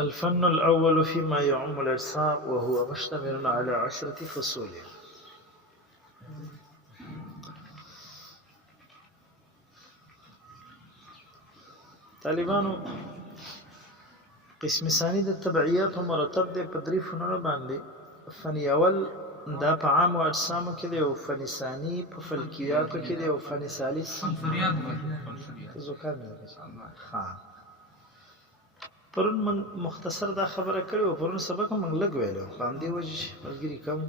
الفن الأول فيما يعم الأجسام وهو مشتمل على 10 فصول. طالبانو قسم ثاني د تبعیات مرتب دی په درې فنونو باندې. فن اول دا په عام او اجسامو کې دی، او فن ثاني په فلکیاتو کې دی، او فن ثالث ها پرون من مختصر دا خبره کړې او پرون سبق موږ لږ ویلو په همدې وجه ملګري کوم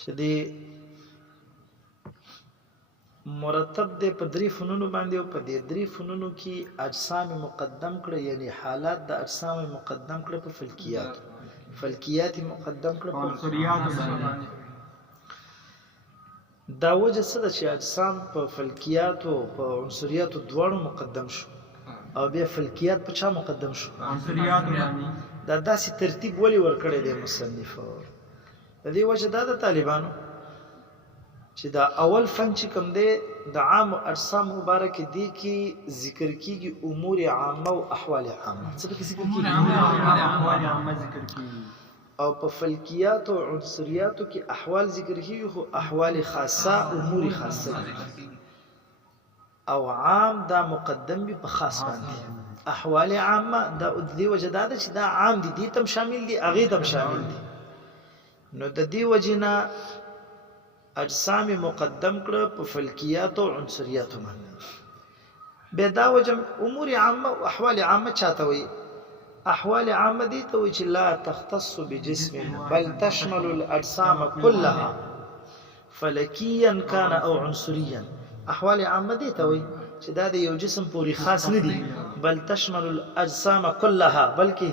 چې دی مرتب دی په درې فنونو باندې، او په دې درې فنونو کې اجسام مقدم کړه، یعنی حالات د اجسام مقدم کړه په فلکیات، فلکیات مقدم کړه په عنصریات. دا وجه څه ده چې اجسام په فلکیات او په عنصریات دواړو مقدم شو، او بیا فلکیات په چا مقدم شو؟ عنصریات. دا داسې ترتیب ولې ورکړی دی مصنف؟ د دې وجه دا د طالبانو چې دا اول فن چې کوم دی د عام اجسام مبارک دی کې ذکر کیږي امور عامه او احوال عامه. څه به ذکر کیږي؟ احوال عامه ذکر کیږي. او په فلکیات او عنصریاتو کې احوال ذکر کیږي، خو احوال خاصه امور خاصه او عام دا مقدم به په خاص باندې. احوال عامه دا د دې وجه دا ده چې دا عام دي، دې تم شامل دي، هغه تم شامل دي. نو د دې وجه نه اجسام مقدم کړه په فلکیات او عنصریات باندې. به دا وجه امور عامه او احوال عامه چاته وي؟ احوال عامه دي ته وي چې لا تختص بجسم بل تشمل الاجسام كلها فلکيا كان او عنصريا. احوال عامه دي ته وي چې دا د یو جسم پوری خاص نه دي، بل تشمل الاجسام كلها بلکې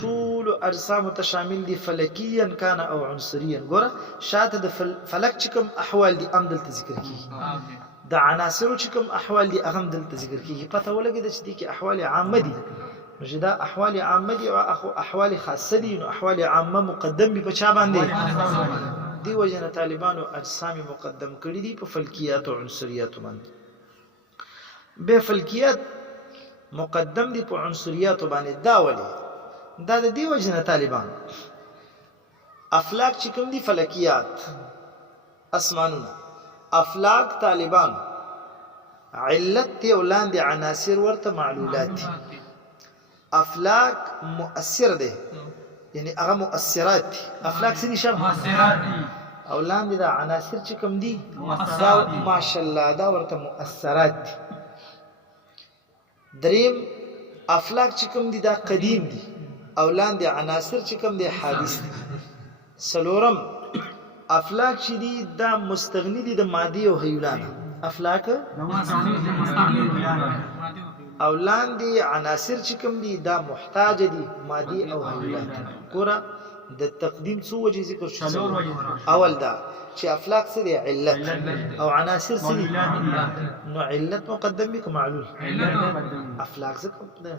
ټول اجسام تشامل دي، فلکيا كان او عنصريا. ګوره شاته د فلک چې کوم احوال دي ام دلته ذکر کیږي، د عناصر چې کوم احوال دي هغه دلته ذکر کیږي. پته ولګی چې دي کې احوال عامه دي، نو چې دا احوال عامه دي او احوال خاصه دي، نو احوال عامه مقدم به په چا باندې؟ دی وجنه طالبانو اجسام مقدم کړی دي په فلکیات او عنصریات باندې. به فلکیات مقدم دي په عنصریات باندې. دا ولی دا د دې وجنه طالبان افلاک چې کوم دي فلکیات اسمانونه، افلاک طالبان علت ته ولاندې عناصر ورته معلولات دي. افلاک مؤثر دي، یعنی هغه مؤثرات دي. افلاک څه دي؟ مؤثرات دي. او لاندې د عناصر چې کوم دي ماشاءالله دا ورته مؤثرات دي. دریم افلاک چې کوم دي دا قدیم دي، او لاندې عناصر چې کوم دي حادث دي. سلورم افلاک چې دي دا مستغنی دي د مادي او هیولانه. افلاک او لاندې عناصر چې کوم دي دا محتاج دي مادي او هیولانه. ګوره د تقدیم څو وجې ذکر شو؟ اول دا چې افلاک څه دي؟ علت. او عناصر څه دي؟ نو علت مقدم بك معلول. افلاک څه کوم ده؟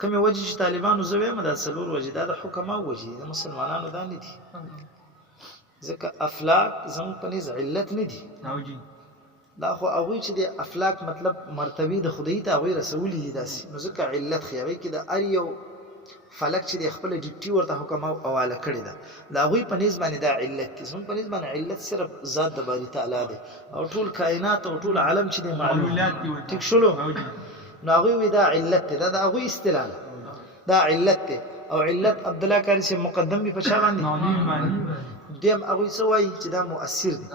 کوم وجې چې طالبانو زوی مده سلور وجې دا د حکما وجې د مسلمانانو دا نه دي، ځکه افلاک زموږ په نس علت نه دي. دا خو هغوی چې د افلاک مطلب مرتبه د خدای ته هغوی رسولي دي داسې، نو ځکه علت خو هغوی کې د هر یو فلک چې د خپل ډیپټي ورته حکما حواله کړې ده، د هغوی په نس باندې دا علت دي. زموږ په نس باندې علت صرف ذات د باري تعالی دی، او ټول کائنات او ټول عالم چې د معلومات دي. ټیک شولو؟ نو هغوی وی دا علت دی، دا د هغوی اصطلاح دا علت دی. او علت عبدالله کاری چې مقدم به په چا باندې؟ دیم هغوی څه وایي چې دا مؤثر دی.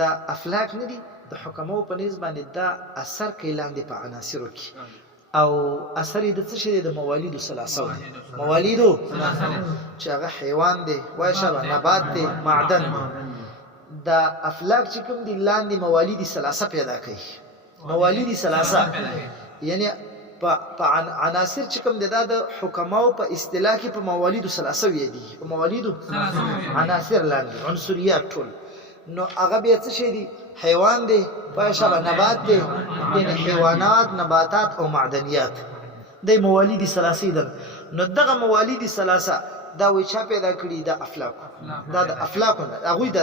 دا افلاک نه دي، د حکمو په نس باندې دا اثر کوي لاندې په عناصرو کې، او اثر یې د څه شی دی؟ د موالیدو ثلاثه دی. موالیدو چې هغه حیوان دی، وایي شابه نبات دی، معدن دی. دا افلاک چې کوم دي لاندې موالید ثلاثه پیدا کوي. موالید ثلاثه یعنی په عناصر چې کوم دي دا د حکماو په اصطلاح کې په موالید ثلاثه وي دي، په موالید عناصر لاندې عنصریات ټول. نو هغه بیا څه شي دي؟ حیوان دی، وایي شابه نبات دی، یعنی حیوانات، نباتات او معدنیات د موالید ثلاثه دي. نو دغه موالید ثلاثه دا وی چا پیدا کړی؟ دا افلاک. دا د افلاک، هغه د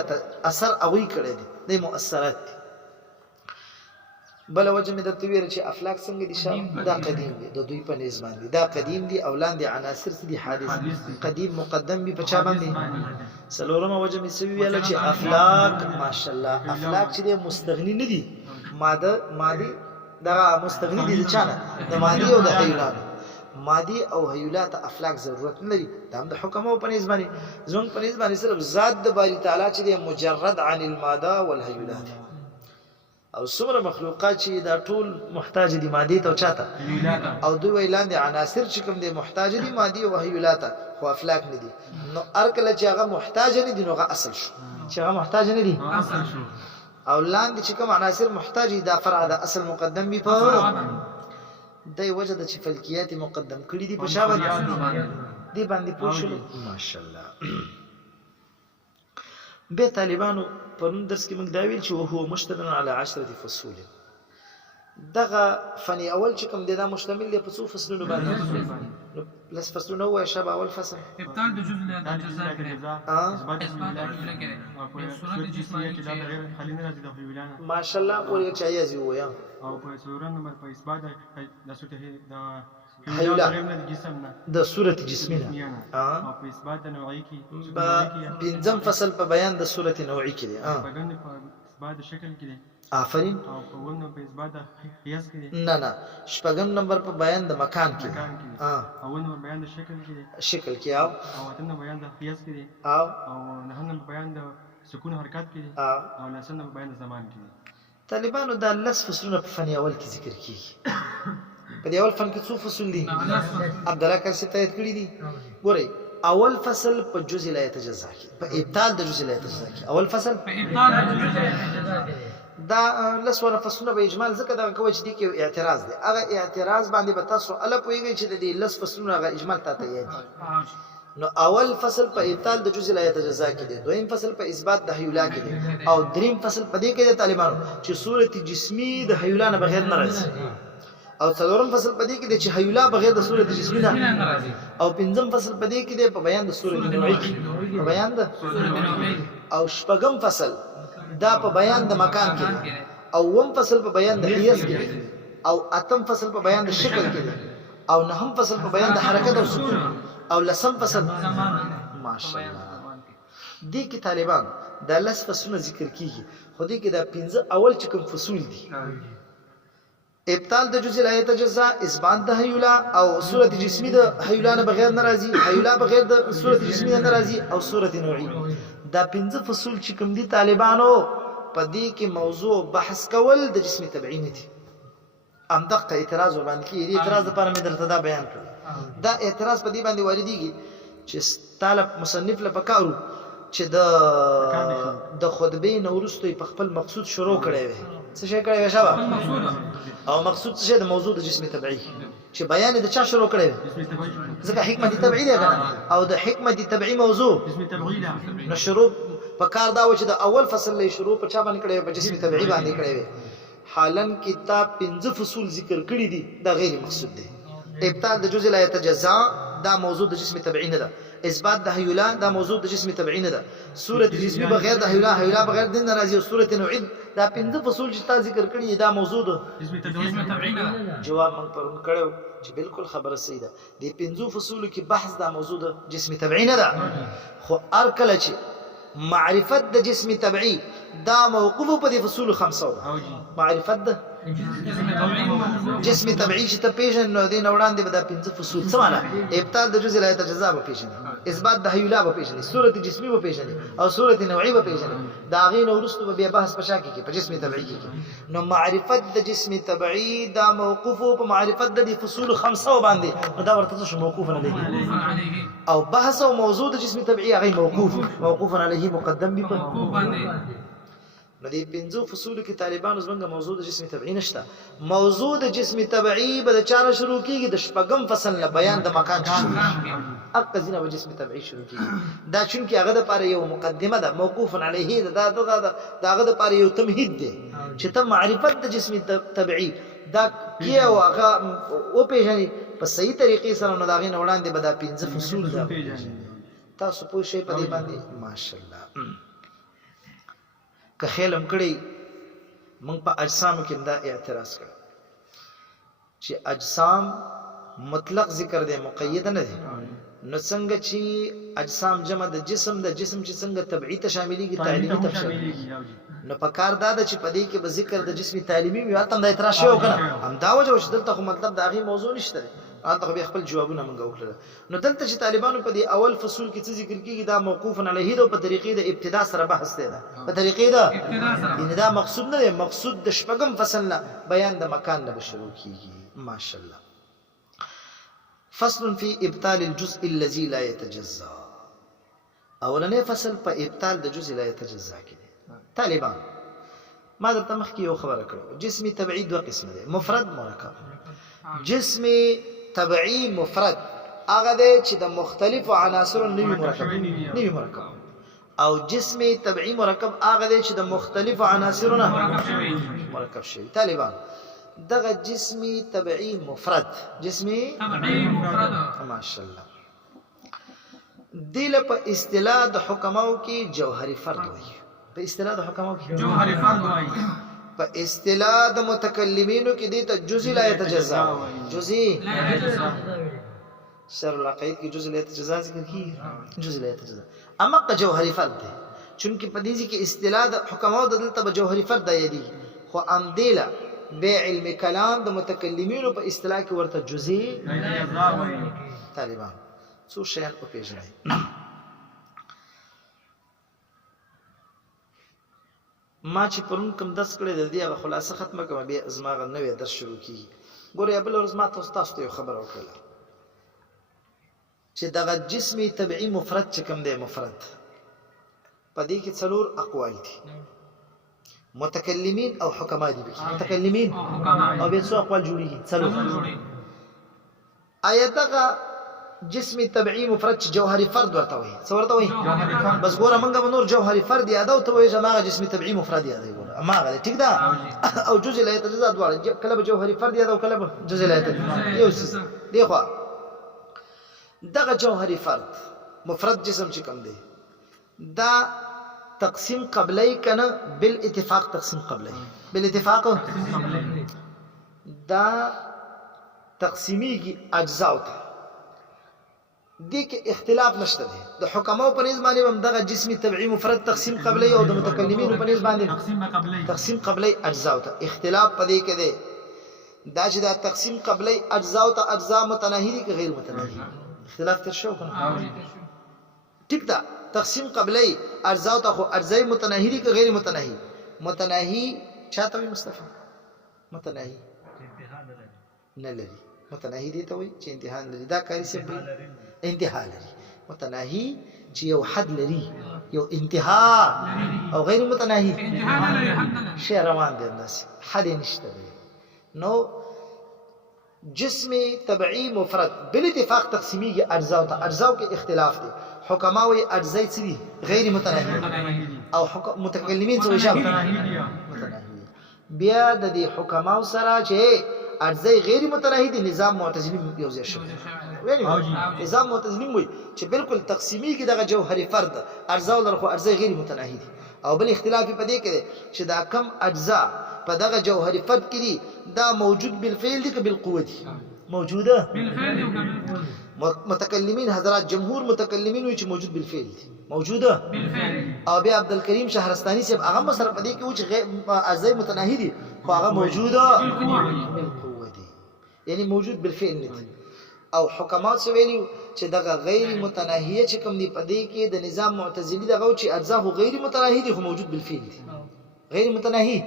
اثر هغه کړی دي، د مؤثرات دي. د افلاک څه دي؟ عناصر. عناصر څه دي؟ حیوانات. حیوانات څه دي؟ نباتات. نباتات حیوانات. بل وجه مې درته ویل چې افلاک څنګه دي شام دا قدیم دي د دوی په نسبت دي دا قدیم دي او لاندې عناصر دي حادث قدیم مقدم به په چا باندې څلورمه وجه مې سوي ویل چې افلاک ماشاءالله افلاک چې مستغنی نه دي مادي دا مستغنی دي د چانه د مادي او د حیولات مادي او حیولات افلاک ضرورت نه لري دا هم د حکم او په نسبت زموږ په نسبت صرف ذات د باری تعالی چې مجرد عن الماده والحیولات او څومره مخلوقات چې دا ټول محتاج دي مادي ته او چاته او دوی ویلاندې عناصر چې کوم دي محتاج دي مادي او حیولات خو افلاک نه دي نو ارکل چې هغه محتاج نه دي نو هغه اصل شو چې هغه محتاج نه دي اصل شو او لاندې چې کوم عناصر محتاج دي دا فرع د اصل مقدم وي په دای وجه د چې فلکیات مقدم کړي دي په شاوه دي باندې پوښلو ماشاءالله به طالبانو پرون درس کې موږ دا ویل چې هو مشتمل على 10 فصول دغه فني اول چې کوم دا مشتمل دی په څو فصلونو باندې لس فصلونه هو شبه اول فصل ابطال د جزء له جزاء کړي اثبات کړي او صورت جسماني چې غیر خالی نه راځي د ویلانه ماشاءالله ورته چایي زی ویا او په صورت نمبر په اثبات د صورت د حیولا د صورت جسمنا او په اثبات نوعي کې پنځم فصل په بیان د صورت نوعي کې دی په ګڼ په اثبات شکل کې دی آفرین او په ونه په اثبات قیاس کې دی نه شپږم نمبر په بیان د مکان کې او ونه په بیان د شکل کې دی شکل کې او اتم بیان د قیاس کې دی او نه بیان د سکون حرکت کې دی او لسنه بیان د زمان کې دی طالبانو دا لس فصلونه په فن اول کې ذکر کیږي په دی اول فن کې څو فصول دي عبد الله کاسي تایید کړی دي ګورئ اول فصل په جزء لا يتجزا کې په ابطال د جزء لا يتجزا کې اول فصل په ابطال د جزء لا يتجزا دا لس ور فصلونه به اجمال ځکه دا کوم چې دي کې اعتراض دی هغه اعتراض باندې به تاسو الله پويږي چې د دې لس فصلونه هغه اجمال ته یاد نو اول فصل په ابطال د جزء لا يتجزا کې دی دویم فصل په اثبات د حیولا کې دی او دریم فصل په دې کې د طالبانو چې صورت جسمی د حیولا نه بغیر نه راځي او څلورم فصل په دې کې دی چې حیولا بغیر د صورت جسمی نه راځي او پنځم فصل په دې کې دی په بیان د صورت نوعي کې بیان د او شپږم فصل دا په بیان د مکان کې او وم فصل په بیان د حیز کې او اتم فصل په بیان د شکل کې او نهم فصل په بیان د حرکت او سکون او لسم فصل ماشاءالله دې کې طالبان دا لس فصلونه ذکر کیږي خو دې کې دا 15 اول چې کوم فصول دي ابطال د جزء لا يتجزا اثبات د حیولا او صورت جسمی د حیولا نه بغیر ناراضي حیولا بغیر د صورت جسمی نه ناراضي او صورت نوعي دا 15 فصول چې کوم دي طالبانو په دې کې موضوع بحث کول د جسم تبعین دي ام دقه اعتراض باندې کې دې اعتراض لپاره مې درته دا بیان کړ دا اعتراض په دې باندې واردېږي چې طالب مصنف له پکارو چې د خطبه نورستو په خپل مقصود شروع کړی وي څه شي کړی وي شابه او مقصود څه د موضوع د جسم تبعی چې بیان د چا شروع کړی ځکه حکمت تبعی دی او د حکمت تبعی موضوع جسم تبعی نو شروع په کار دا و چې د اول فصل له شروع په چا باندې کړی په جسم تبعی باندې کړی وي حالن کتاب 15 فصول ذکر کړی دي دا غیر مقصود دی ابطال د جزء لا يتجزا دا موضوع د جسم تبعی نه ده اثبات د حیولا دا موضوع د جسم تبعی نه ده صورت جسمی بغیر د حیولا بغیر د ناراضي او صورت نوعی دا 15 فصول چې تا ذکر کړی دا موضوع د جسم تبعی نه ده جواب من پرون کړو چې بالکل خبره صحیح ده د 15 فصول کې بحث دا موضوع د جسم تبعی نه ده خو ارکل چې معرفت د جسم تبعی دا موقوف په دې فصول 500 معرفت د جسم تبعی چې ته پیژن نو دین وړاندې به دا 15 فصول څه معنا ابطال د جزء لا يتجزا به پیژن اثبات د حیولا به پیژن صورت جسمی به پیژن او صورت نوعی به پیژن دا غین ورستو به بحث پشا کې په جسم تبعی کې نو معرفت د جسم تبعی دا موقوف په معرفت د فصول 500 باندې نو دا ورته شو موقوف علیه او بحث او موضوع د جسم تبعی غیر موقوف علیه مقدم به نو دې 15 فصول کې طالبانو زمونږ موضوع د جسم تبعی نشته موضوع د جسم تبعی به د چانه شروع کیږي د شپږم فصل نه بیان د مکان شروع اقزینه به جسم تبعی شروع کیږي دا چونکی هغه د پاره یو مقدمه ده موقوف علیه دا هغه د پاره یو تمهید ده چې ته معرفت د جسم تبعی دا کیه او هغه او پیژنې په صحیح طریقې سره نو دا غي وړاندې به دا 15 فصول ده تاسو پوه شئ په دې باندې ماشاءالله که خیلم کړی موږ په اجسامو کې دا اعتراض کړ چې اجسام مطلق ذکر دی مقید نه دی نو څنګه چې اجسام جمع د جسم چې څنګه تبعی ته شاملېږي تعلیمي ته شاملېږي نو په کار دا ده چې په دې کې به ذکر د جسمي تعلیمي وي هلته هم دا اعتراض شوی که نه همدا وجه وه چې دلته خو مطلب د هغې موضوع نشته دی هلته خو بیا خپل جوابونه موږ وکړله نو دلته چې طالبانو په دې اول فصول کې څه ذکر کېږي دا موقوف علیه ده او په طریقې د ابتدا سره بحث دی دا په طریقې د یعنې دا مقصود نه دی مقصود د شپږم فصل نه بیان د مکان نه به شروع کېږي ماشاءالله فصل في ابطال الجزء الذي لا يتجزا اولنې فصل په ابطال د جزء لا يتجزا کې دی طالبان ما درته مخکې یو خبره کړو جسمي تبعي دوه قسمه دی مفرد مرکب جسمي تبعي مفرد هغه دی چې د مختلفو عناصرو نوي مرکب او جسمي تبعي مرکب هغه دی چې د مختلفو عناصرو نه مرکب شوی طالبان دغه جسمي تبعي مفرد جسمي تبعي مفرد ماشاءالله دله په اصطلاح د حکماو کې جوهري فرد وایي په اصطلاح د حکماو کې جوهري فرد وایي په اصطلاح د متکلمینو کې دې ته جزء لا يتجزا جزء لا يتجزا شرح العقائد کې جزء لا يتجزا ذکر کیږي جزء لا يتجزا اما که جوهري فرد دی چونکه په دې کې اصطلاح د حکماو د دلته به جوهري فرد دی خو ام دیله به علم کلام د متکلمینو په اصطلاح کې ورته جزئی طالبان څو شیان په پیژنئ ما چې پرون کوم درس کړی د دې هغه خلاصه ختمه کوم بیا زما هغه نوی درس شروع کیږي ګورئ بله ورځ ما تاسو ته یو خبره وکړله چې دغه جسمي تبعي مفرد چې کوم دی مفرد په دې کې څلور اقوال دي متکلمین او حکما دي متکلمین او بیا څو اقوال جوړیږي څلور آیا دغه جسمي تبعي مفرد جوهري فرد ورته وایي څه ورته وایي بس ګوره موږ به نور جوهري فرد یادو ته وایي هماغه جسمي تبعي مفرد یادوي ګوره هماغه ټیک ده او جزء لا يتجزا دواړه کله به جوهري فرد یادو کله به جزء لا يتجزا یو څه دی خو دغه جوهري فرد مفرد جسم چې کوم دی دا تقسیم قبلی کنه بالاتفاق تقسیم قبلی بالاتفاق دا تقسیمیږي اجزاو ته دې کې اختلاف نشته دی د حکماو په نسبت باندې هم دغه جسمي تبعي مفرد تقسیم قبلی او د متکلمینو په نسبت باندې تقسیم قبلی اجزاو ته اختلاف پدې کې دی دا چې دا تقسیم قبلی اجزاو ته اجزا متناهی دي که غیر متناهی اختلاف تر شو کنه ٹھیک ده تقسیم قبلی اجزاو ته خو اجزای متناهی دي که غیر متناهی متناهی چاته وي مصطفی متناهی نه لري متناهی دي ته وي چې انتها لري دا کاری څه انتها لري متناهی چې یو حد لري یو انتها او غیر متناهی شی روان دي الناس حد نشته نو جسمي تبعي مفرد بالاتفاق تقسيمي اجزاء اجزاء کې اختلاف دي حکماوي اجزاء څه غیر متناهي او متکلمین څه وشام متناهي بیا د دې حکماو سره چې اجزاء غیر متناهي دي نظام معتزلي یو ځای شوی نظام معتزلي وایي چې بالکل تقسیمي کې دغه جوهري فرد اجزاء لرخو اجزاء غیر متناهي دي او بل اختلاف په دې کې چې دا کم اجزاء په دغه جوهري فرد کې دي دا موجود بالفعل دي که بالقوه دي موجوده بالفعل متکلمین حضرات جمهور متکلمین وایي چې موجود بالفعل دي موجوده بالفعل او بیا عبدالکریم شهرستانی صاحب هغه سره په دې کې وایي چې اجزاء متناهي دي خو هغه موجوده بالقوه دي یعنی موجود بالفعل نه دي او حکمات څه ویلي چې دغه غیر متناهیه چې کوم دي په دې کې د نظام معتزلي دغه چې اجزاء غیر متناهي دي خو موجود بالفعل دي غیر متناهي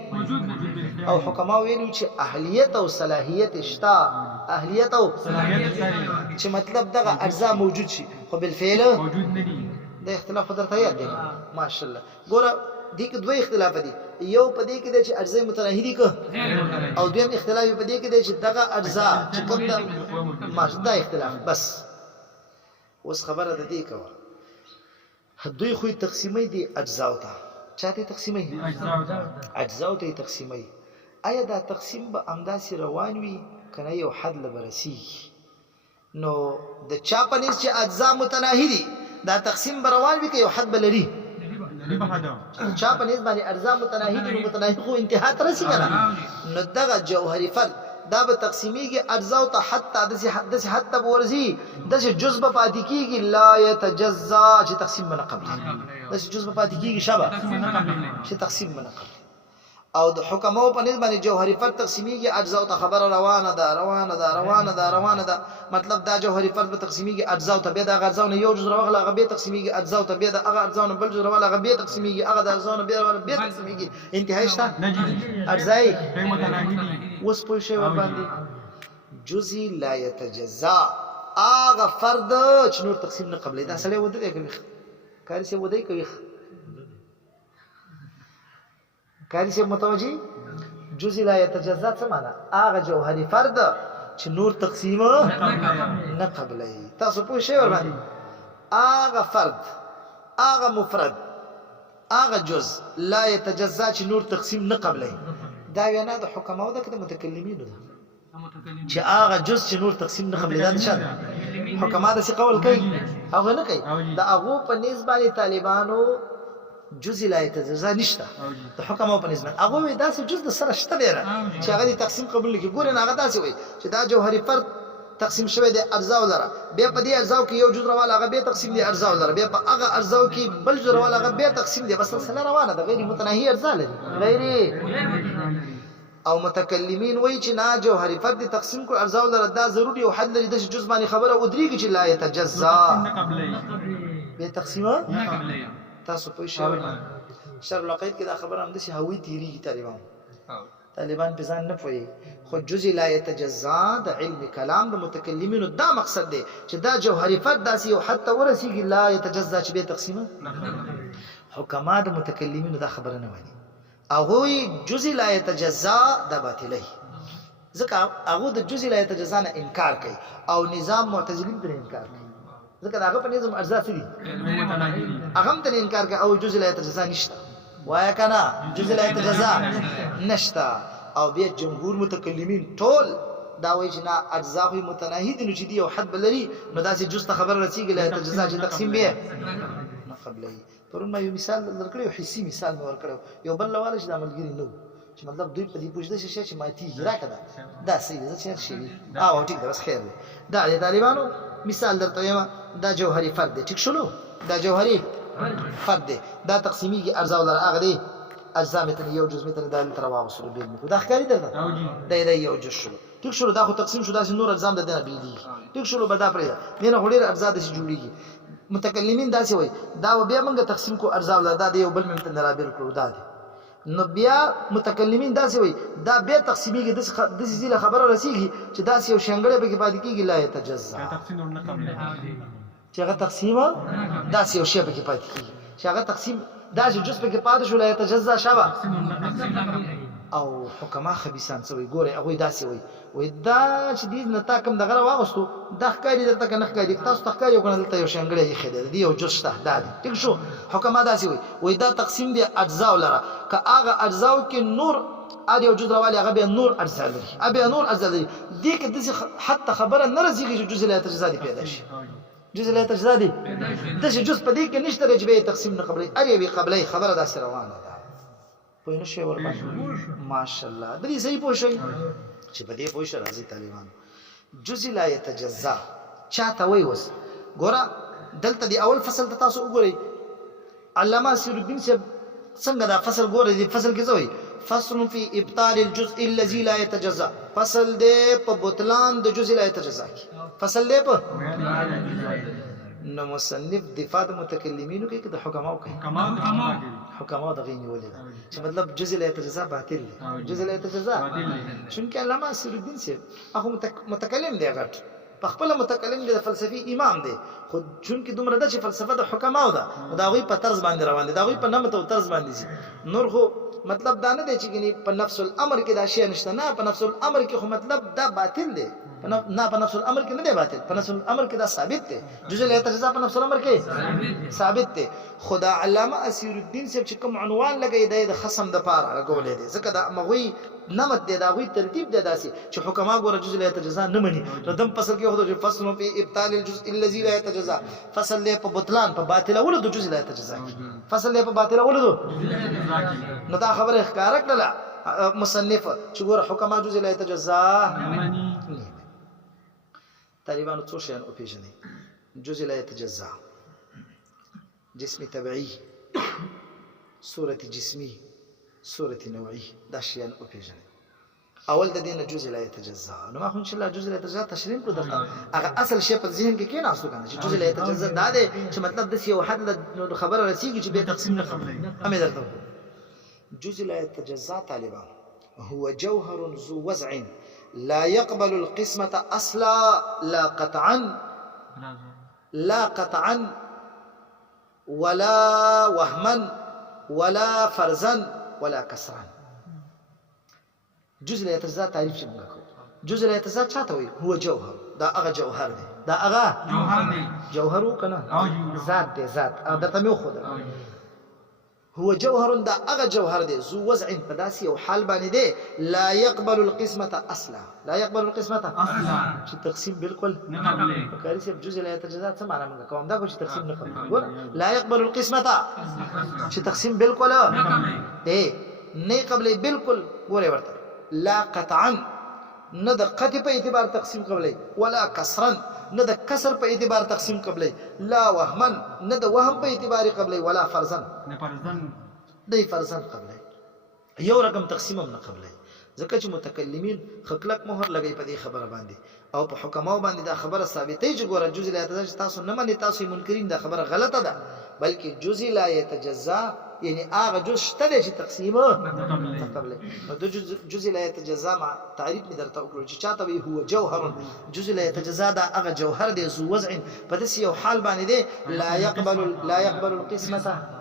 او حکما ویلو چې اهلیت او صلاحیت شتا اهلیت او صلاحیت چې مطلب دغه اجزاء موجود شي خو بالفعل موجود نه دي د اختلاف درته یاد دی ماشاءالله ګوره دې کې دوه اختلاف دي یو په دې کې د چې اجزاء متناهي دي او دویم اختلاف په دې کې د چې دغه اجزاء چې کوم د ماشاءالله اختلاف بس اوس خبره ده دې کوه دوی خو تقسیمي دي اجزاء ته چاته تقسیمي اجزاء ته تقسیمي آیا دا تقسیم به امداسي روان وي کنه یو حد لبرسي نو د چا پنيس چې اجزاء متناهي دي دا تقسیم به روان وي که یو حد بلري چا په نسبت باندې ارزا متناهی دي، متناهی خو انتها ته رسیږي نو دغه جوهری فرد دا به تقسیمیږي ارزا او ته حتی داسې حتی به ورځي داسې جز به پاتې کېږي لا یتجزا چې تقسیم به نه قبلېږي، داسې جز به پاتې کېږي شبه چې تقسیم به نه قبلېږي. او د حکمو په نسبت باندې جوهری فرد تقسیمیږي اجزا او ته خبره روانه ده مطلب دا جوهری فرد به تقسیمیږي اجزا او ته بیا د اجزا نه یو جز راغله هغه به تقسیمیږي اجزا او ته بیا د هغه اجزا نه بل جز راغله هغه به تقسیمیږي هغه د اجزا نه بیا تقسیمیږي انتهای شته اجزای اوس پوه شئ ور باندې جزئی لا يتجزا هغه فرد چې نور تقسیم نه قبلې دا سړی ودی کوي کاری سي ودی کوي کاری سے متوجی جزئی لا يتجزا څه معنا هغه جوهری فرد چې نور تقسیم نه قبلې تاسو پوه شئ ور باندې هغه فرد هغه مفرد هغه جز لا يتجزا چې نور تقسیم نه قبلې دا وینا د حکماو ده که د متکلمینو ده چې هغه جز چې نور تقسیم نه قبلې دا نشته حکما داسې قول کوي هغه نه کوي د هغو په نسبت باندې طالبانو جزئی لا يتجزا نشته د حکماو په نسبت هغه وایي داسې جز د سره شته دی چې هغه د تقسیم قبول نه کوي ګورې هغه داسې وایي چې دا جوهري فرد تقسیم شوی دی اجزاو لره بیا په دې اجزاو کې یو جز راواله هغه بیا تقسیم دی اجزاو لره بیا په هغه اجزاو کې بل جز راواله هغه بیا تقسیم دی بس سلسله روانه ده غیر متناهی اجزا لري غیر او متکلمین وایي چې نه جوهري فرد تقسیم کو اجزاو لره دا ضروري او حد لري د جز باندې خبره ودرېږي چې لا يتجزا بیا تقسیم نه قبلې تاسو پوه شئ شرح العقید کې دا خبره هم داسې هوی تیریږي طالبان په ځان نه پوهېږي خو جزئی لا يتجزا د علم کلام د متکلمینو دا مقصد دی چې دا جوهري فرد داسې یو حد ته ورسېږي لا يتجزا چې بیا تقسیمه حکما د متکلمینو دا خبره نه مني هغوی جزئی لا يتجزا دا باطلوي ځکه هغو د جزئی لا يتجزا نه انکار کوي او نظام معتزلین ترې انکار کوي ځکه د هغه په نظم اجزا څه دي هغه هم ترې انکار کوي او جزئی لا يتجزا نشته وایه که نه جزئی لا يتجزا نشته او بیا جمهور متکلمین ټول دا وایي چې نه اجزا خو متناهي دي نو چې دي یو حد به لري نو داسې جز ته خبره رسېږي لا يتجزا چې تقسیم بیا نه قبلوي پرون ما یو مثال درکړی یو حسي مثال مې ورکړی یو بل لواله چې دا ملګري نه و چې مطلب دوی په دې پوښتنه شي چې ماتېږي راکړه دا صحیح دی چې شي او ټیک ده بس خیر دی دا د طالبانو مثال درته وایم دا جوهري فرد دی ټیک شلو دا جوهري فرد دی دا تقسیمیږي اجزا ولر هغه دی اجزا متن یو جز متن دا تر واوصل به دا ښکاری درته دا یو جز شلو ټیک شلو دا خو تقسیم شو دا نور اجزا د دنه بیلېږي ټیک شلو به دا پرې نه هډیر اجزا د شي جوړیږي متکلمین داسې وایي دا بیا موږ تقسیم کو اجزا ولر دا یو بل متن رابر کړو دا دی نو بیا متکلمین داسې وایي دا بیا تقسیمیږي د ځله خبره رسیږي چې داسې یو شنګړې به کې پاتې کېږي لا يتجزا چې هغه تقسیم داسې یو شی به کې پاتې کېږي چې هغه تقسیم داسې جز به کې پاتې شو لا يتجزا شبه او حکما خبيثان څه وایي ګورئ هغوی داسې وایي دا چې دې نه تا کوم دغه راواغوستو دا ښکاري درته که نه ښکاري تاسو ته ښکاري او که نه دلته یو شنګړی ایښی دی د دې یو جز شته دا دی ټیک شو حکما داسې وایي دا تقسیم دی اجزاو لره که هغه اجزاو کې نور ار یو جز راوالی هغه بیا نور اجزا لري بیا نور اجزا لري دې کې داسې حتی خبره نه رسېږي چې جز لا يتجزا دې پیدا شي جز لا يتجزا دې داسې جز په دې کې نشته دی چې بیا تقسیم نه قبلوي هر یوې قبلوي خبره داسې روانه ده پوه نه شئ ورباندې ماشاءالله د دې صحیح پوه شئ چې په دې پوه شئ راځي طالبانو جزئی لا يتجزا چاته وایي اوس ګوره دلته د اول فصل ته تاسو وګورئ علامه سیرالدین صاحب څنګه دا فصل ګورئ دې فصل کې څه وایي فصل في ابطال الجزء الذي لا يتجزا فصل دې په بطلان د جزء لا يتجزا کې فصل دې په نو مصنف دفاع د متکلمینو کې د حکماو کوي حکماو د غینې ولې چې مطلب جزء لا يتجزا باطل دی جزء لا يتجزا چونکه علامه سیرالدین صاحب هغه متکلم دی غټ په خپل متکلم دی د فلسفي امام دی خو چونکه دومره ده چې فلسفه د حکماو ده دا غوي په طرز باندې روان دي دا غوي په نمط او طرز باندې دي نور خو مطلب دا نه دی چې په نفس الامر کې دا شی نشته نه په نفس الامر کې خو مطلب دا باطل دی نه په نفس الامر کې نه دی باطل په نفس الامر کې دا ثابت دی جزء لا يتجزا په نفس الامر کې ثابت دی خدا علامه اسیر الدین صاحب چې کوم عنوان لګی دی د خصم د پاره لګولې دی ځکه دا مغوي نمط دی دا غوي ترتیب دی داسې چې حکما ګوره جزء لا يتجزا نه مني نو دم فصل کې هو چې فصل په ابطال الجزء الذي لا يتجزا فصل له په بطلان په باطل ولود جزء لا يتجزا فصل له په باطل ولود نو دا خبره ښکارا کړه مصنف چې ګوره حکما جزء لا يتجزا طالبانو څو شیان او پیژني جزء لا يتجزا جسمي تبعي صورة جسمي صورة نوعي دا شیان او پیژني اول د دې نه جزء لا يتجزا نو ما خو ان شاء الله جزء لا يتجزا تشریح کړو درته هغه اصل شی په ذهن کې کې ناسو کنه چې جزء لا يتجزا دا دی چې مطلب د یو حد د خبره رسیږي چې به تقسیم نه قبلې هم درته جزء لا يتجزا طالبان هو جوهر ذو وزع لا يقبل القسمة أصلا لا قطعا ولا وهما ولا فرزا ولا كسرا جزء لا يتجزا تعريف شي موږ جزء لا يتجزا چاته وي هو جوهر دا هغه جوهر دی دا هغه جوهر کنه ذات دی ذات دا تمو خو هو جوهر دا هغه جوهر دی ذو وزع پداسي او حال باندې دی لا يقبل القسمه اصلا لا يقبل القسمه اصلا چې تقسیم بالکل نه قبلې کاری سب جزء لا يتجزا څه معنا موږ کوم دا چې تقسیم نه قبلې لا يقبل القسمه چې تقسیم بالکل نه قبلې نه قبلې بالکل ګوره ورته لا قطعا نه د قطع په اعتبار تقسیم قبلې ولا کسرا نه د کسر په اعتبار تقسیم قبلې لا وهما نه د وهم په اعتبار قبلې ولا فرزا نه فرزن د فرزا قبلې یو رقم تقسیم هم نه قبلې ځکه چې متکلمین خلق مهر لګي په دې خبره باندې او په حکماو باندې دا خبره ثابتې چې ګوره جزء لا يتجزا تاسو نه منئ تاسو منکرین دا خبره غلطه ده بلکې جزء لا يتجزا يعني هغه جزء شته چې تقسیم نه قبلې نو د جزء لا يتجزا مع تعریف می درته وکړو چې چاته وي هو جوهر جزء لا يتجزا دا هغه جوهر دی ذو وزع په دې یو حال باندې دی لا يقبل القسمه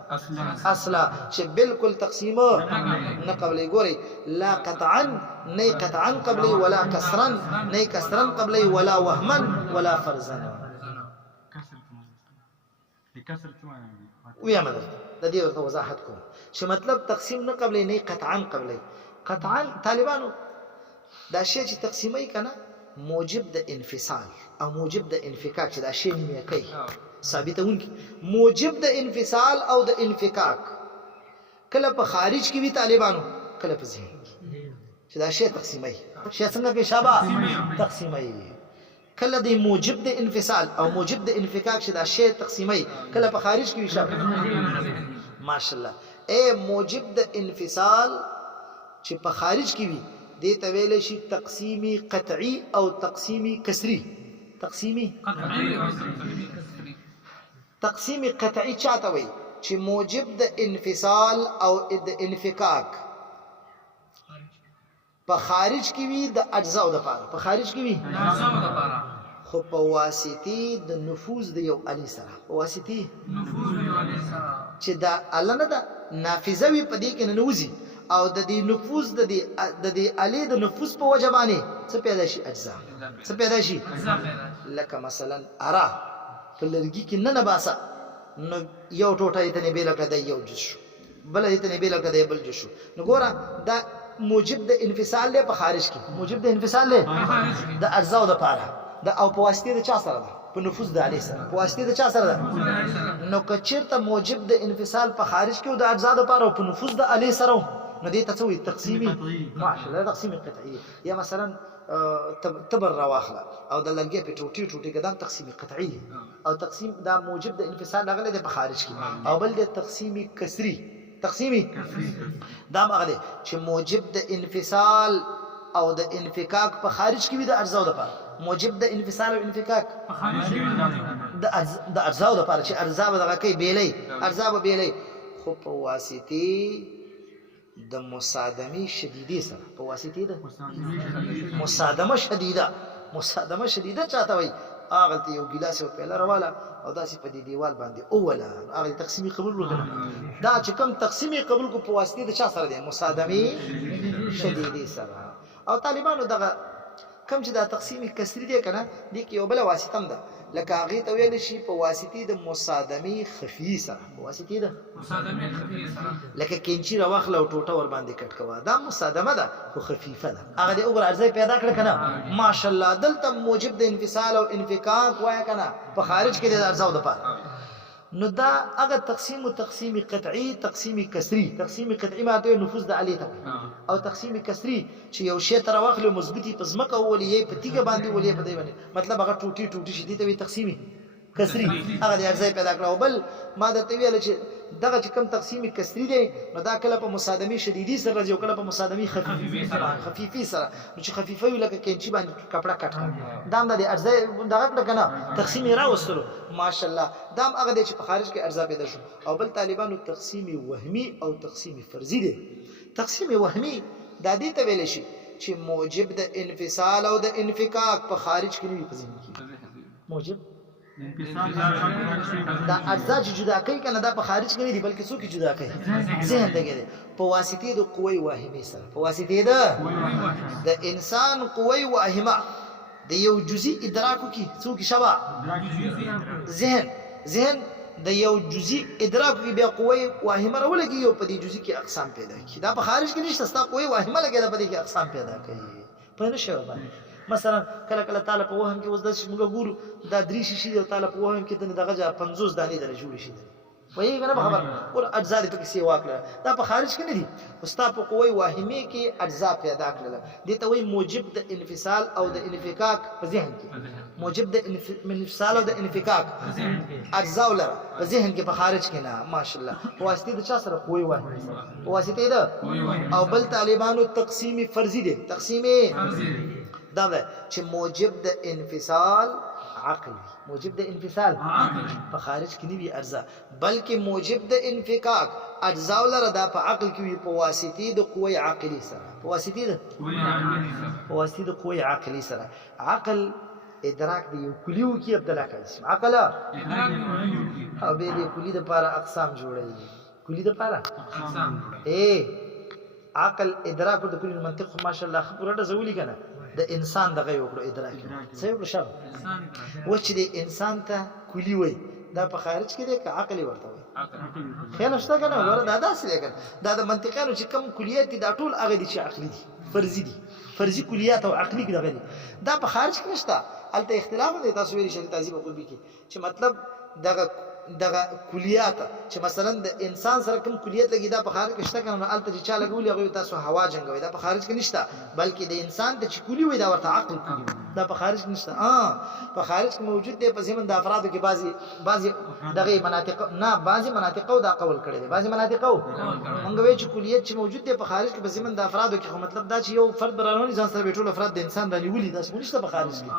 اصلا چې بالکل تقسیم نه قبلې ګوري لا قطعا نه قطعا قبلې ولا كسرا نه كسرا قبلې ولا وهما ولا فرزا کسر څه معنی ویا مدد د دې ورته وضاحت کوم چې مطلب تقسیم نه قبلې نه قطعا قبلې قطعا طالبانو دا شی چې تقسیمي کنه موجب د انفصال او موجب د انفکاک چې دا شی نیمه کوي ثابتونکي موجب د انفصال او د انفکاک کله په خارج کې وی طالبانو کله په ذهن چې دا شی تقسیمي شی څنګه کې شابه تقسیمي کله د موجب د انفصال او موجب د انفکاک چې دا شی تقسیمي کله په خارج کې وی شابه ماشاءالله اے موجب د انفصال چې په خارج کې وی دې ته ویل شي تقسیمی قطعی او تقسیمی کسری تقسیمی تقسیمی قطعی چاته وي چې موجب د انفصال او د انفکاک په خارج کې وي د اجزاء د لپاره په خارج کې وي خو په واسطه د نفوذ د یو علی سره په واسطه نفوذ د یو علی سره چې دا الله نه دا نافذه وي په دې کې نه نوځي او د دې نفوذ د دې علی د نفوذ په وجه باندې څه پیدا شي اجزاء څه پیدا شي لکه مثلا ارا په لرګي کې نه باسا نو یو ټوټه یې ته نه بیل کړه د یو جز شو بل یې ته نه بیل کړه د بل جز شو نو ګوره دا موجب د انفصال له په خارج کې موجب د انفصال له د اجزاء د پاره د او په واسطه د چا سره ده په نفوذ د علی سره په واسطه د چا سره ده نو کچیرته موجب د انفصال په خارج کې او د اجزاء د پاره او په نفوذ د علی سره نو دې تسوي تقسیمي ماشاءالله تقسیم قطعی یا مثلا تبر رواخله او د لنګې په ټوټي ټوټي قدم تقسیم قطعی او تقسیم دا موجب د انفصال لغله د په خارج کې او بل د تقسیمی کسری تقسیمی دا مغله چې موجب د انفصال او د انفکاک په خارج کې وي د اجزاء د لپاره موجب د انفصال او انفکاک په خارج کې د اجزاء د لپاره چې اجزاء دغه کوي بیلې اجزاء به بیلې خو په واسطه د مصادمه شدیده سره په واسطه د مصادمه شدیده چاته وي هغه ته یو ګلاس او پیاله راواله او داسې په دې دیوال باندې اوله هغه تقسیمي قبول وکړه دا چې کوم تقسیمي قبول کو په واسطه د چا سره دی مصادمه شدیده سره او طالبانو دغه کوم چې دا تقسیم کسری دی کنه دې کې یو بل واسطه هم ده لکه هغه ته ویل شي په واسطه د مصادمه خفي سره په واسطه د مصادمه خفي سره لکه کینچی راوخله او ټوټه ور باندې کټ کوا دا مصادمه ده خو خفيفه ده هغه دې وګور ارزه پیدا کړ کنه ماشاءالله دلته موجب د انفصال او انفکاک وای کنه په خارج کې د ارزه او د پاره نو دا هغه تقسیم قطعی تقسیم کسری تقسیم قطعی ماته نفوذ د علی ته او تقسیم کسری چې یو شی تر واخلو مضبوطی په ځمکه ولې په تیګه باندې ولې په دی باندې مطلب هغه ټوټي شي دي ته تقسیم کسری هغه د ارزه پیدا کړو بل ما د ته ویل چې دغه چې کوم تقسیم کسری دی نو دا کله په مصادمه شدیدی سره راځي او کله په مصادمه خفیفی سره نو چې خفیفه وي لکه کینچی باندې کپڑا کټ دا د ارزه دغه کنه تقسیم راوستلو ماشاءالله دا هغه د چې په خارج کې ارزه پیدا شو او بل طالبانو تقسیم وهمي او تقسیم فرضي دی تقسیم وهمي دا دې ته ویل شي چې موجب د انفصال او د انفکاک په خارج کې نه وي په ذهن کې موجب دا اجزا چې جدا کوي کنه دا په خارج کې نه دي بلکې څوک جدا کوي ذهن ته کوي په واسطه د قوی واهمه سره په واسطه د انسان قوی واهمه د یو جزئی ادراکو کې څوک شبا ذهن د یو جزئی ادراکو کې بیا قوی واهمه راولګي او په دې جزئی کې اقسام پیدا کوي دا په خارج کې نشته ستا قوی واهمه لګي دا په دې کې اقسام پیدا کوي په نشو باندې مثلا کله تعالی په وهم کې اوس د موږ ګورو دا درې شیشې او تعالی په وهم کې دغه 50 دانې درې جوړ شي وایي کنه خبر او اجزا دې پکې سی واکړه دا په خارج کې نه دي استا په قوی واهمه کې اجزا پیدا کړل دي ته وایي موجب د انفصال او د انفکاک په ذهن کې موجب د انفصال او د انفکاک اجزا ولر په ذهن کې په خارج کې نه ماشاءالله په واسطه د چا سره قوی واهمه په واسطه د او بل طالبانو تقسیم فرضي دي تقسیم فرضي دا چې موجب د انفصال عقل موجب د انفصال په خارج کې نه وي ارزه بلکې موجب د انفکاک اجزا ولر دا په عقل کې وي په واسطه د قوی عقلی سره په واسطه د قوی عقلی سره عقل ادراک دی یو کلیو کې عبد الله قاسم عقل ادراک او به دې کلی د لپاره اقسام جوړوي کلی د لپاره اقسام عقل ادراک د کلی منطق ماشاءالله خبره زولي کنه د انسان دغه یو کړو ادراک صحیح وکړو شاب و چې د انسان ته کلی وای دا په خارج کې د عقل ورته وای خیال شته کنه ور دا داسې دی کنه دا د منطقانو چې کم کلیات دي دا ټول هغه دي چې عقلي دي فرضي کلیات او عقلي کې دغه دي دا په خارج کې نشته البته اختلاف دی تاسو ویل شي تعذيب قلبي کې چې مطلب دغه کلیات چې مثلا د انسان سره کوم کلیات لګي دا په خارج کې شته کنه البته چې چا لګولي هغه تاسو هوا جنگوي دا په خارج کې نشته بلکې د انسان ته چې کلی وي دا ورته عقل کلی دا په خارج کې نشته په خارج کې موجود دی په زمن د افرادو کې بعضي دغه مناطق نه بعضي مناطق او دا قول کړي دي بعضي مناطق موږ وی چې کلیات چې موجود دی په خارج کې په زمن د افرادو کې مطلب دا چې یو فرد برانونی ځان سره ټول افراد د انسان باندې ولي دا څه نشته په خارج کې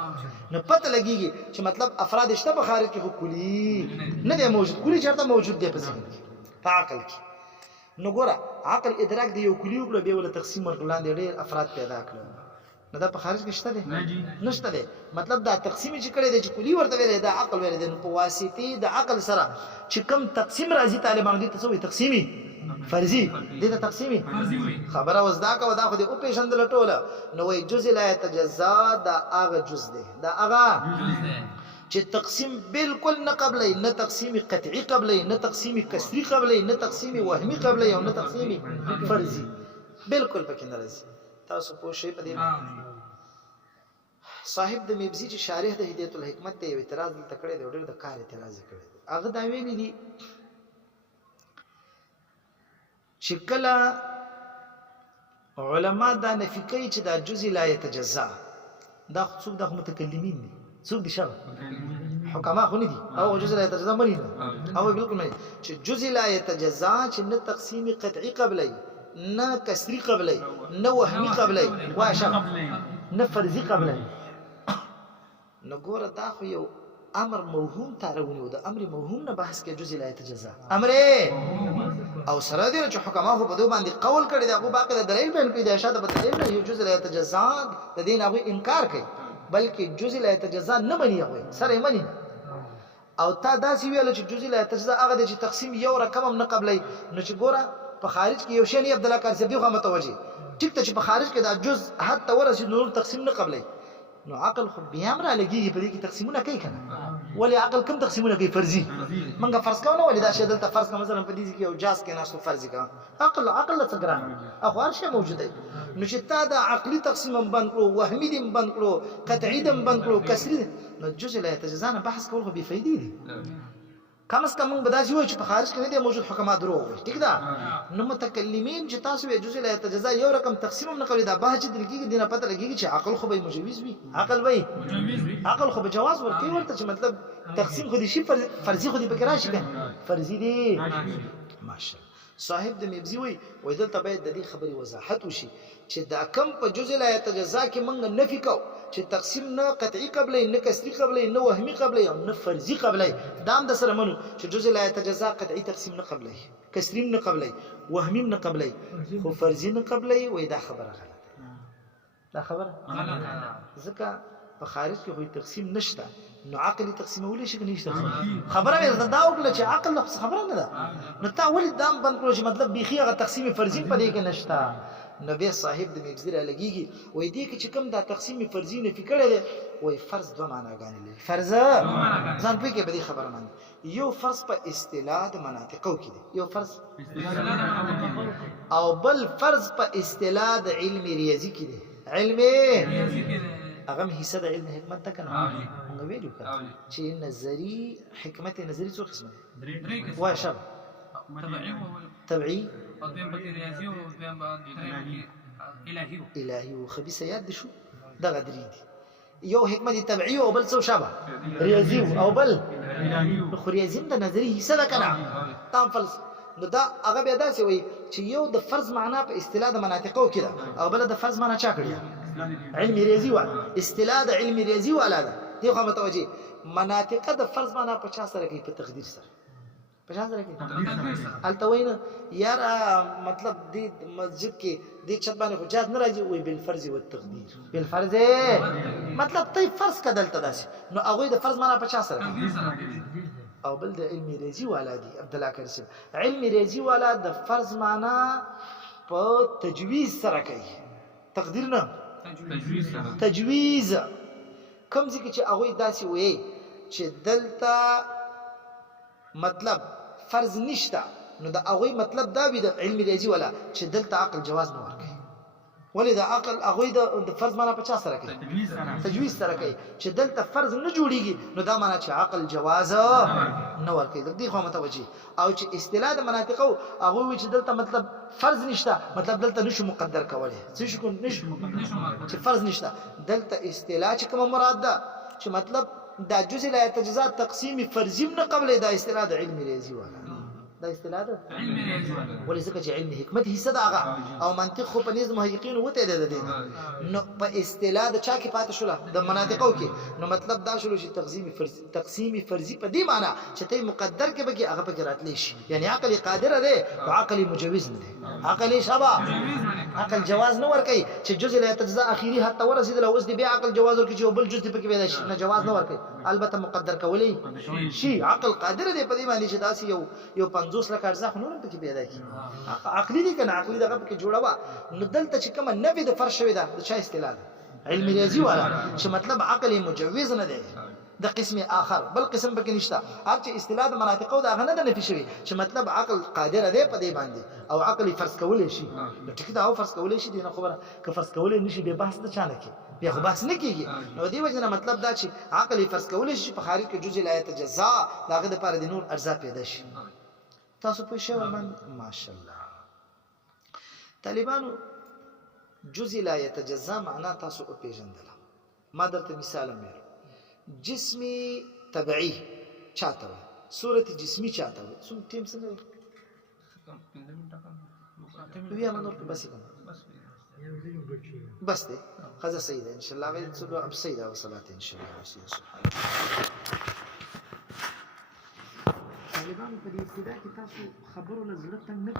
نو پته لګيږي چې مطلب افراد شته په خارج کې خو کلی نه دی موجود کلی چرته موجود دی په ذهن کې په عقل کې نو ګوره عقل ادراک دی یو کلی وکړو به ول تقسیم ورکړل دي ډېر افراد پیدا کړل نو دا په خارج کې شته دی نشته دی مطلب دا تقسیم چې کړی دی چې کلی ورته ویل دا عقل ویل دی په واسطه د عقل سره چې کوم تقسیم راځي طالبانو دي تاسو تقسیمي فرضي دي ته تقسیمي خبره وزدا کا ودا خو دې او پیژندل ټوله نو وای جزء لا يتجزا دا هغه جزء دی دا هغه چې تقسیم بالکل نه قبلې نه تقسیم قطعی قبلې نه تقسیم کسری قبلې نه تقسیم وهمي قبلې او نه تقسیم فرضي بالکل پکې نه راځي تاسو په شی په دې صاحب د مبزي چې شارح د هدایت الحکمت ته اعتراض تکړه دی ډېر د کار اعتراض کړی هغه دا ویلي دي چې کله علما دا نفي کوي چې دا جزء لا يتجزا دا څوک د متکلمین دي څوک دي شر حکما خو نه دي او جزء لا يتجزا مری او بالکل مری چې جزء لا يتجزا چې نه تقسیم قطعی قبلې نه کسری قبلې نه وهمي قبلې واشه نه فرضي قبلې نو ګوره دا خو یو امر موهوم تارونی و د امر موهوم نه بحث کې جزء لا يتجزا امر او سره دي چې حکما خو په دوه باندې قول کړی دا خو باقي د دلیل بیان کړی دا شاته په دلیل نه یو جزء لا يتجزا د دین هغه انکار کوي بلکې جزء لا يتجزا نه مني هغه سره مني او تا داسې ویل چې جزء لا يتجزا هغه د تقسیم یو رقم نه قبلې نو چې ګوره په خارج کې یو شی نه عبد الله قاسم دی خو متوجي ټیک ته چې په خارج کې دا جزء حتی ورسې نور تقسیم نه قبلې نو عقل خو بیا هم را لګېږي په دې کې تقسیمونه کوي که نه ولې عقل کوم تقسیمونه کوي فرضي موږ فرض کوو نه ولې دا شی دلته فرض کړه مثلا په دې کې یو جاز کې ناستو فرض کړه عقل له څه ګران اخو هر شی موجود دی نو چې تا دا عقلي تقسیم هم بند کړو وهمي دې هم بند کړو قطعي دې هم بند کړو کسري نو جزء لا يتجزا نه بحث کول خو بې فایدې دي کم از کم موږ به داسې وایو چې په خارج کې نه دی موجود حکما دروغ وایي ټیک ده نو متکلمین چې تاسو وایي جزء لا يتجزا یو رقم تقسیم هم نه کوي دا بحث چې دل کېږي دې نه پته لګېږي چې عقل خو به مجوز وي عقل خو به جواز ورکوي ورته چې مطلب تقسیم خو دې شي فرضي خو دې پکې راشي که فرضي دی ماشاءالله صاحب د مبزي وایي دلته باید د دې خبرې وضاحت وشي چې دا کم په جزء لا يتجزا کې موږ نفي کوو چې تقسیم نه قطعي قبلې نه کسري قبلې نه وهمي قبلې او نه فرضي قبلې دا هم د سره منو چې جزء لا يتجزا قطعي تقسیم نه قبلې کسري نه قبلې وهمي نه قبلې خو فرضي نه قبلې وایي دا خبره غلطه دا خبره ځکه په خارج کې خو تقسیم نشته نو عقلي تقسیمولی شي که نشته خبره مې دا وکړه چې عقل خبره نه ده نو تا ولې دام بند کړو چې مطلب بیخي هغه تقسیم فرضي په دې کې نشته نو بیا صاحب د مبزي را لګېږي وایي دې کې چې کوم دا تقسیم فرضي نفي کړی دی وایي فرض دوه معناګانې لري فرض ځان پوهېږې په دې خبره باندې یو فرض په اصطلاح د مناطقو کې دی یو فرض او بل فرض په اصطلاح د علم ریاضي کې دی علم هغه هم حصه د علم حکمت ده که نه موږ ویلو که چې نظري حکمت نظري څو قسمه دی وایه شابه طبعي الهي وخبيث يد شو ده غدري دي یو حکمت طبيعي او بل څه شابه ریاضي او بل الهي خو ریاضي د نظري حصہ ده کنه تام فلس نو دا هغه بیا داسې وایي چې یو د فرض معنا په اصطلاح د مناطقو کې ده او بل د فرض معنا چا کړی علم ریاضي والا اصطلاح د علم ریاضي والا ده دی خو متوجي مناطق د فرض معنا په چا سره کوي په تقدیر سره په چا سره کوي التوین یار مطلب دی مسجد کې دی چت باندې خو جاز نه راځي وي بالفرض والتقدير بالفرض مطلب تی فرض کدلته داسي نو هغه د فرض معنا په چا سره کوي او بل د علم ریاضي والا دی عبد الله کریم علم ریاضي والا د فرض معنا په تجویز سره کوي تقدیر نه تجویز کوم ځکه چې هغه داسي وي چې دلته مطلب فرض نشته نو دا هغه مطلب دا وي د علم ریاضي والا چې دلته عقل جواز نه ورکوي ولې دا عقل هغه د فرض معنا په چا سره کوي تجویز سره کوي چې دلته فرض نه جوړیږي نو دا معنا چې عقل جواز نه ورکوي دغه خو متوجي او چې اصطلاح د مناطقو هغه وی چې دلته مطلب فرض نشته مطلب دلته نشو مقدر کولای څه شو نشو چې فرض نشته دلته اصطلاح چې کوم مراد ده چې مطلب دا جزء لا يتجزا تقسیم فرضی نه قبل دا اصطلاح د علم ریاضي والا دا اصطلاح ده علم ریاضي والا ولې ځکه چې علم حکمت حصہ ده هغه او منطق خو په نظم محققین وته ده نو په اصطلاح د چا کې پاتې شوله د مناطقو کې نو مطلب دا شول چې تقسیم فرضی په دې معنی چې ته مقدر کې به هغه پکې راتلی شي یعنی عقل قادر ده او عقل مجوز نه ده عقل شابه عقل جواز نه ور کوي چې جزء لا يتجزا اخیری حتی ورسید له اوس دی بیا عقل جواز ور کوي چې بل جزء پکې پیدا شي نه جواز نه ور کوي البته مقدر کولی شي عقل قادر دی په دې باندې چې داسې یو 50 لک ارزاق نور پکې پیدا کی عقلی دي کنه عقلی دغه پکې جوړوا نو دلته چې کوم نفي د فرض شوی ده د چا اصطلاح علم ریاضي والا چې مطلب عقل مجوز نه دی د قسم آخر بل قسم پکې نشته هر چې اصطلاح د مناطقو دا غنه د نفي شوی چې مطلب عقل قادر دی په دې باندې او عقل فرض کولای شي نو ټیک دا او فرض کولای شي دی نه خبره که فرض کولای نشي به بحث نه چانه کی بیا خو بحث نه کیږي نو دی وجه مطلب دا چې عقل فرض کولای شي په خارج کې جزء لا يتجزا داغه د پاره د نور ارزا پیدا شي تاسو په شی ومن ماشاءالله طالبانو جزء لا يتجزا معنا تاسو په پیژندل ما درته مثال مې جسمي تبعي چاته صورت جسمي چاته سم ټیم څنګه وي ما نور بس بس ده خذ سيده ان شاء الله غير تسلو اب سيده وصلاه ان شاء الله سبحان طالبان په دې ابتدا کې تاسو خبرو لزړه څنګه